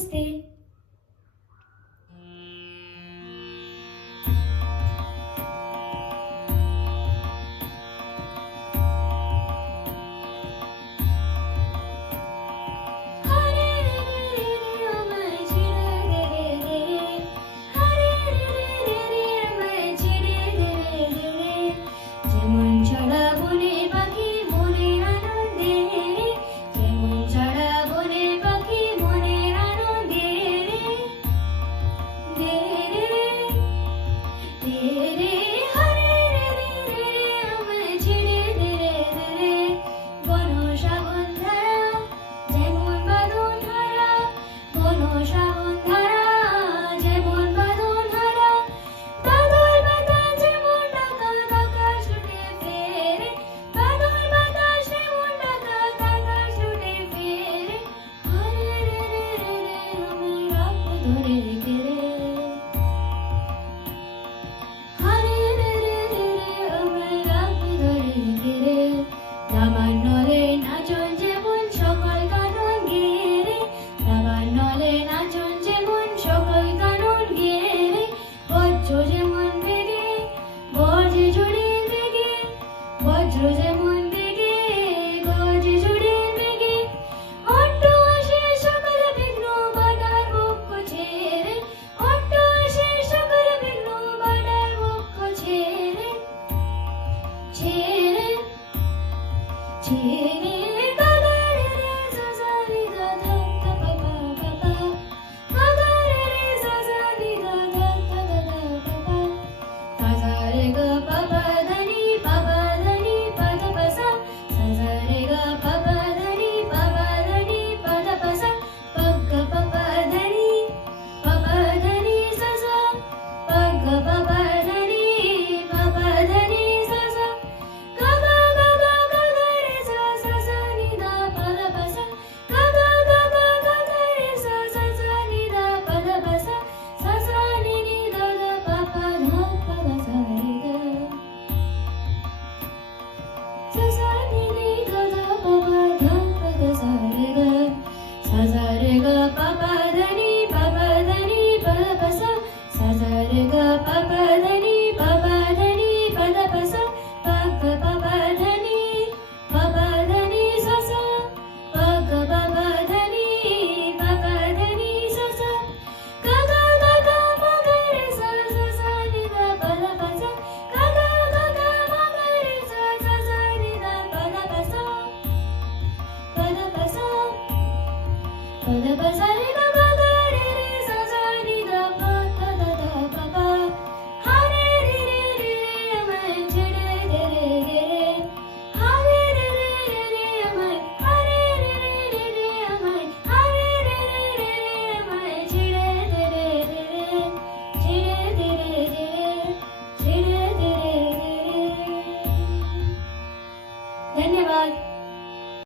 नमस्ते. যেমন ছড়া বনে পাখি মনের আনন্দে রে, যেমন ছড়া বনে পাখি মনের আনন্দে রে, দে রে, দে রে, হরে রে রে রে রে, আমায় ছেড়ে দে রে দে রে, ঘন শ্রাবণ ধারা যেমন বাঁধন হারা, ঘন শ্রাবণ ধারা যেমন বাঁধন হারা, বাদল বাতাস যেমন ডাকা আকাশ লুটে ফেরে, বাদল বাতাস যেমন ডাকা আকাশ লুটে ফেরে, হরে রে রে রে রে, আমায় রাখো ধরে রেখে রে, হরে রে রে রে রে, আমায় রাখো ধরে রেখে রে, দাবানলে নাচন যেমন সকল কানন গেয়ে রে, দাবানলে নাচন যেমন সকল কানন গেয়ে রে, বজ্র যেমন বেগে গর্জে জুড়ে বেগে, বজ্র যেমন বেগে গর্জে জুড়ে বেগে, অট্ট আসে সকল বিঘ্ন বাধার বক্ষ ছেড়ে, অট্ট আসে সকল বিঘ্ন বাধার বক্ষ ছেড়ে, ছেড়ে, ছেড়ে, গাগা রে রে সা সা নি ধা ধা ধা পা পা পা পা, গাগা রে রে সা সা নি ধা ধা ধা ধা ধা পা পা, সা সা রে গা পা পা ধা নি পা পা ধা নি পা ধা পা সা, সা সা রে গা পা পা ধা নি পা পা ধা নি পা ধা পা সা, পা গা পা পা ধা নি পা পা ধা নি সা সা, পা গা পা পা ধা নি পা পা ধা নি সা সা, গা গা গা গা গা গা রে সা সা সা নি ধা পা ধা পা সা, গা গা গা গা গা গা রে সা সা সা নি ধা পা ধা পা সা, সা সা নি নি ধা ধা পা পা ধা পা গা সা রে গা, সা সা নি নি ধা ধা পা পা ধা পা গা সা রে গা, সা সা রে গা পা পা ধা নি পা পা ধা নি পা ধা পা সা, সা সা রে গা পা পা ধা নি পা পা ধা নি পা ধা পা সা, পা গা পা পা ধা নি পা পা ধা নি সা সা, পা গা পা পা ধা নি পা পা ধা নি সা সা, গা গা গা গা মা গা রে সা সা সা নি ধা পা ধা পা সা, গা গা গা গা মা গা রে সা সা সা নি ধা পা ধা পা সা, পা ধা পা সা, পা ধা পা সা রে গা